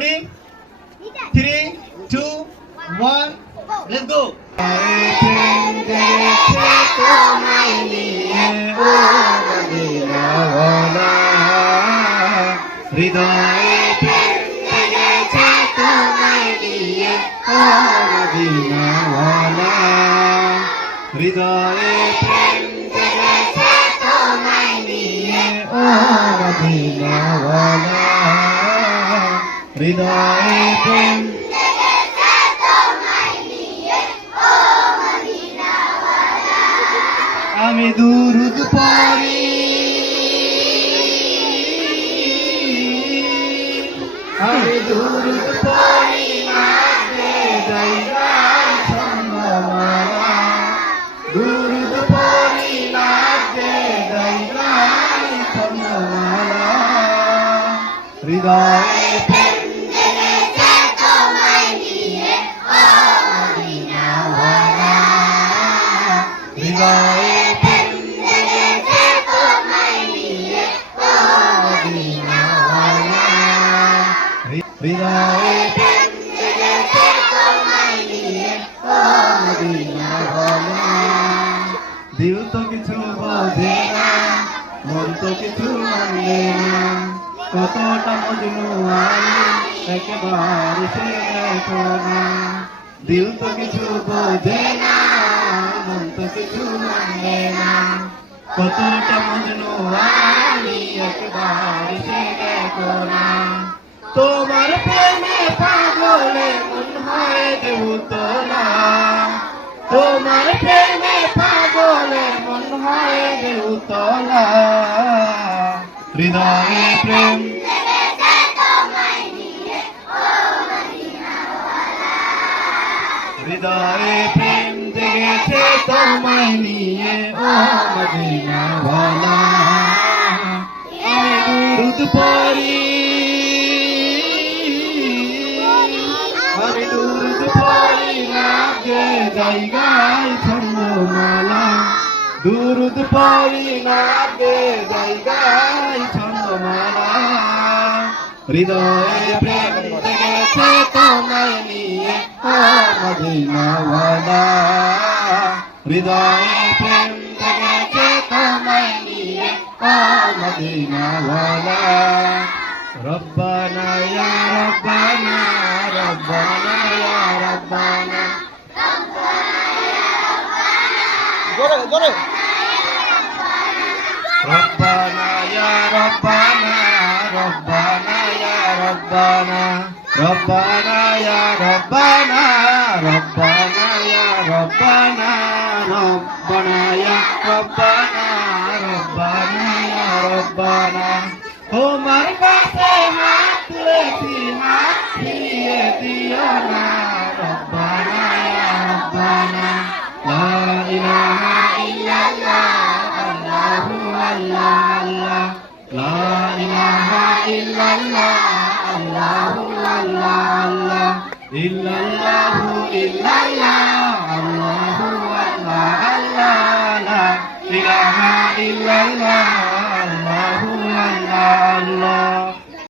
Ready three two one let's go তোমায় নিয়ে ও মদিনাওয়ালা হৃদয়ে প্রেম জেগেছে তোমায় নিয়ে ও মদিনাওয়ালা হৃদয়ে প্রেম জেগেছে তোমায় নিয়ে ও মদিনাওয়ালা হৃদয়ে প্রেম আমি দুরুদ পড়ি। আমি দুরুদ পড়ি দুরুদ পড়ি নাচে যাই হৃদয়ে হৃদয়ে প্রেম জেগেছে তোমায় নিয়ে ও মদিনাওয়ালা দিল তো কিছু বোঝে না মন তো কিছু মানে না কতটা মজনু আমি একেবারে সে দেখো না দিল তো কিছু বোঝে না মন তো কিছু কতটা মজনু আমি একেবারে সে দেখো না তোমার প্রেমে পাগলে মন হয় দেবতলা তোমার প্রেমে পাগলে মন হয় দেবতলা হৃদয়ে প্রেম হৃদয়ে প্রেম জেগেছে তোমায় নিয়ে, ও মদিনাওয়ালা আমি দুরুদ পড়ি যাই গাই ছন্দমালা দুরুদ পড়ি যাই গাই ছন্দমালা হৃদয়ে প্রেম জেগেছে তোমায় নিয়ে, ও মদিনাওয়ালা। হৃদয়ে প্রেম জেগেছে তোমায় নিয়ে, ও মদিনাওয়ালা। রব্বানা ইয়া রব্বানা রব্বানা জোরে জোরে ربنا يا ربنا ربنا يا ربنا ربنا يا ربنا ربنا يا ربنا ربنا يا ربنا ربنا يا ربنا তোমার কাছে হাত তুলেছি হাত ফিরিয়ে দিও La la, la la.